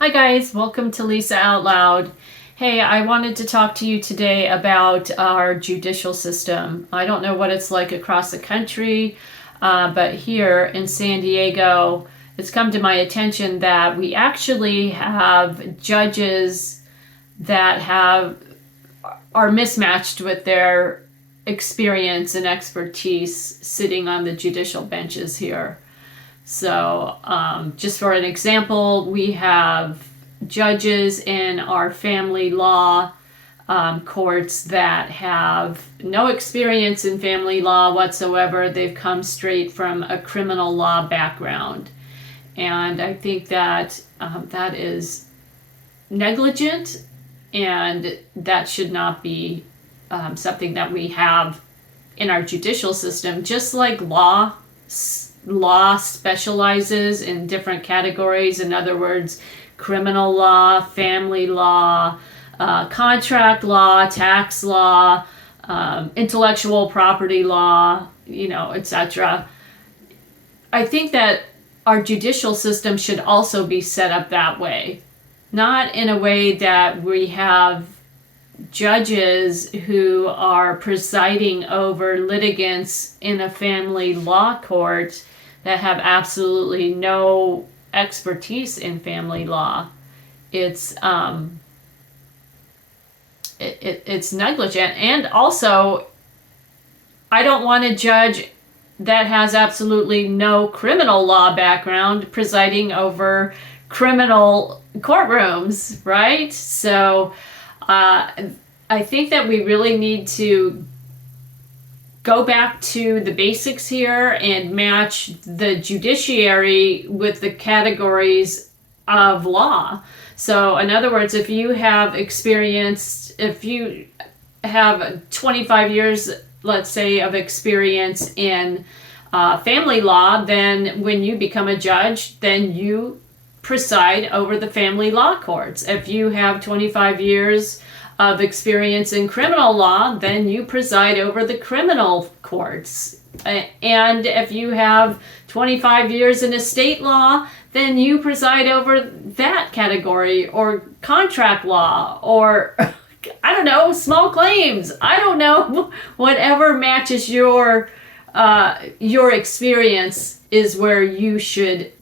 Hi guys, welcome to Lisa Out Loud. Hey, I wanted to talk to you today about our judicial system. I don't know what it's like across the country, but here in San Diego, it's come to my attention that we actually have judges that are mismatched with their experience and expertise sitting on the judicial benches here. So, just for an example, we have judges in our family law courts that have no experience in family law whatsoever. They've come straight from a criminal law background. And I think that that is negligent, and that should not be something that we have in our judicial system. Just like law specializes in different categories. In other words, criminal law, family law, contract law, tax law, intellectual property law, etc. I think that our judicial system should also be set up that way. Not in a way that we have judges who are presiding over litigants in a family law court that have absolutely no expertise in family law. It's it's negligent, and also I don't want a judge that has absolutely no criminal law background presiding over criminal courtrooms, right? So I think that we really need to go back to the basics here and match the judiciary with the categories of law. So, in other words, if you have 25 years, let's say, of experience in family law, then when you become a judge, then you preside over the family law courts. If you have 25 years of experience in criminal law, then you preside over the criminal courts. And if you have 25 years in estate law, then you preside over that category, or contract law, or I don't know, small claims. I don't know, whatever matches your experience is where you should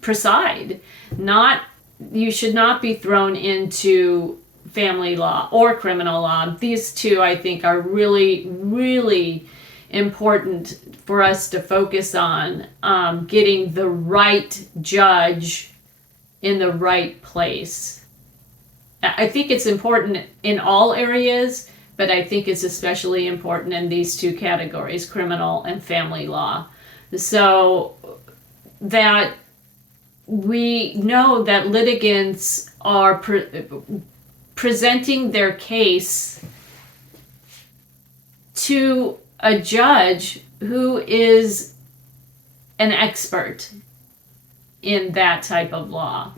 preside. You should not be thrown into family law or criminal law. These two, I think, are really, really important for us to focus on, getting the right judge in the right place. I think it's important in all areas, but I think it's especially important in these two categories, criminal and family law. So that we know that litigants are presenting their case to a judge who is an expert in that type of law.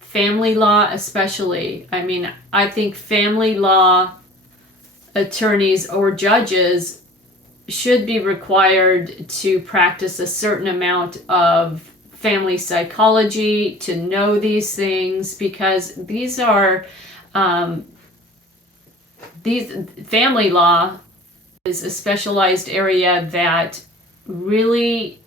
Family law especially. I mean, I think family law attorneys or judges should be required to practice a certain amount of family psychology, to know these things, because these family law is a specialized area that really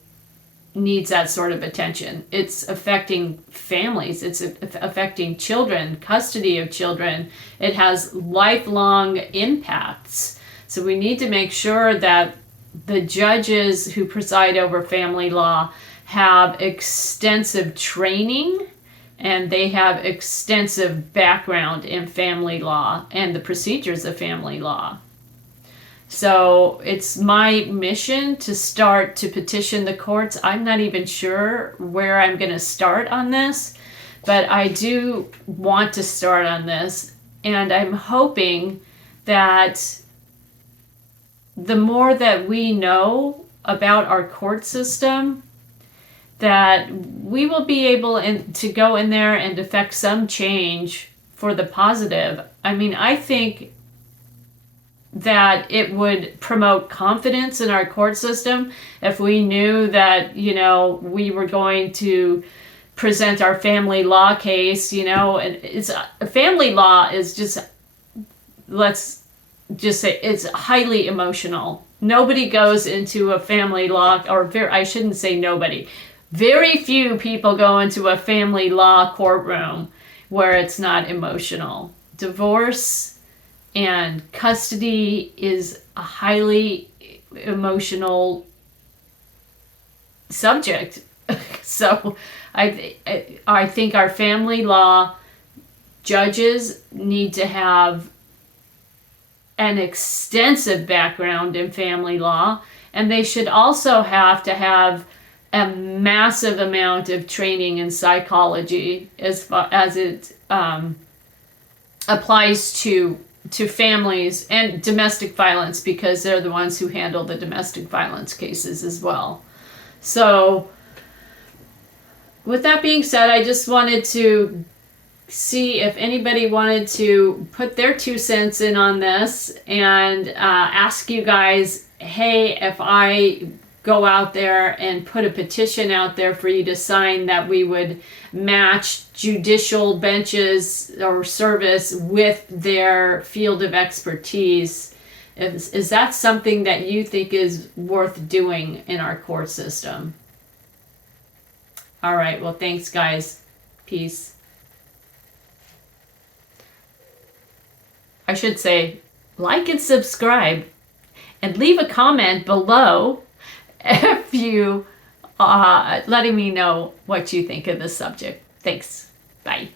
needs that sort of attention. It's affecting families, it's affecting children, custody of children. It has lifelong impacts. So we need to make sure that the judges who preside over family law have extensive training, and they have extensive background in family law and the procedures of family law. So it's my mission to start to petition the courts. I'm not even sure where I'm going to start on this, but I do want to start on this, and I'm hoping that the more that we know about our court system, that we will be able to go in there and affect some change for the positive. I mean, I think that it would promote confidence in our court system if we knew that, we were going to present our family law case, and it's family law is just, let's just say, it's highly emotional. Nobody goes into a family law, I shouldn't say nobody. Very few people go into a family law courtroom where it's not emotional. Divorce and custody is a highly emotional subject. So I think our family law judges need to have an extensive background in family law, and they should also have to have a massive amount of training in psychology as far as it applies to families and domestic violence, because they're the ones who handle the domestic violence cases as well. So with that being said, I just wanted to see if anybody wanted to put their 2 cents in on this and ask you guys, hey, if I go out there and put a petition out there for you to sign that we would match judicial benches or service with their field of expertise, is that something that you think is worth doing in our court system? All right, well, thanks, guys. Peace. I should say, like and subscribe, and leave a comment below if you letting me know what you think of this subject. Thanks. Bye.